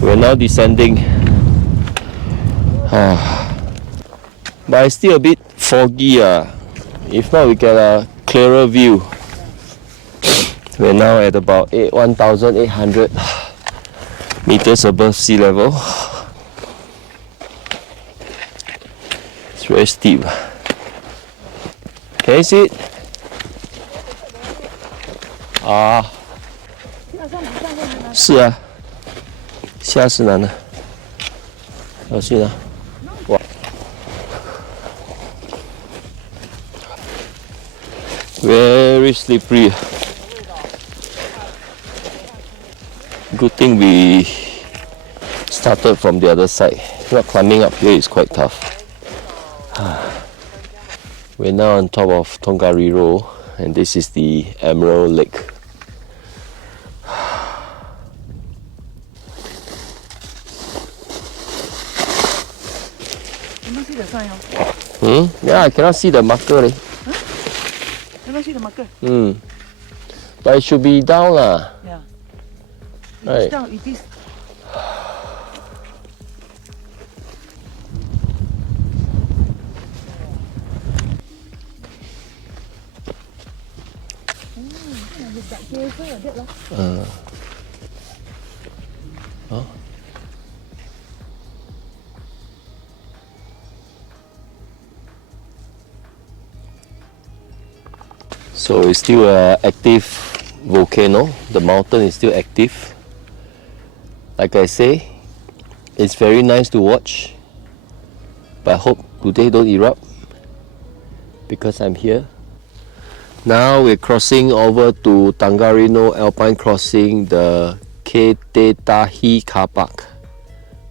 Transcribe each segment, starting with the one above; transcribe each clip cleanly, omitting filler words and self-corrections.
We're now descending. But it's still a bit foggy. If not, we get a clearer view. We're now at about 1,800 meters above sea level. It's very steep. Can you see it? 是啊，下是难的，小心啊！哇 ，very slippery. Good thing we started from the other side. Not climbing up here is quite tough. We're now on top of Tongariro, and this is the Emerald Lake. Yeah, I cannot see the marker. Cannot see the marker? But it should be down lah. Yeah. Right. It's down, it is. So it's still an active volcano. The mountain is still active. Like I say, it's very nice to watch. But I hope today don't erupt because I'm here. Now we're crossing over to Tongariro Alpine Crossing, the Ketetahi car park,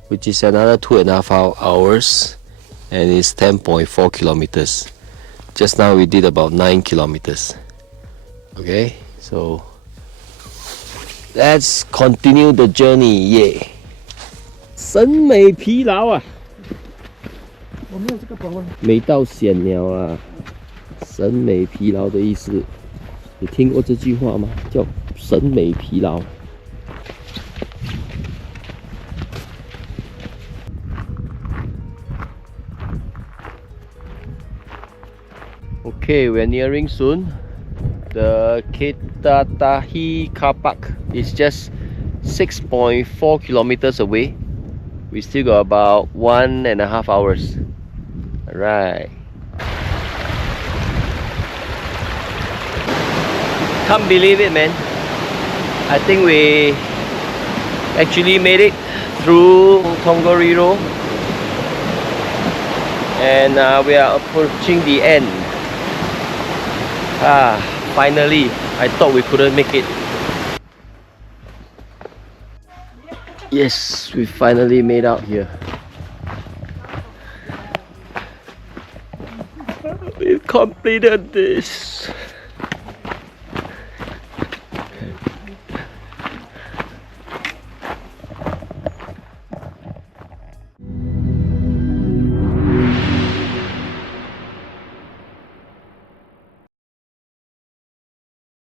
which is another 2.5 hours, and it's 10.4 kilometers. Just now we did about 9 kilometers. Okay, so let's continue the journey. Yeah. 审美疲劳啊！我没有这个保温。美到显了啊！审美疲劳的意思，你听过这句话吗？叫审美疲劳。Okay, we're nearing soon. The Ketetahi car park is just 6.4 kilometers away. We still got about 1.5 hours. Alright. Can't believe it, man. I think we actually made it through Tongariro, and we are approaching the end. Finally, I thought we couldn't make it. Yes, we finally made out here. We've completed this.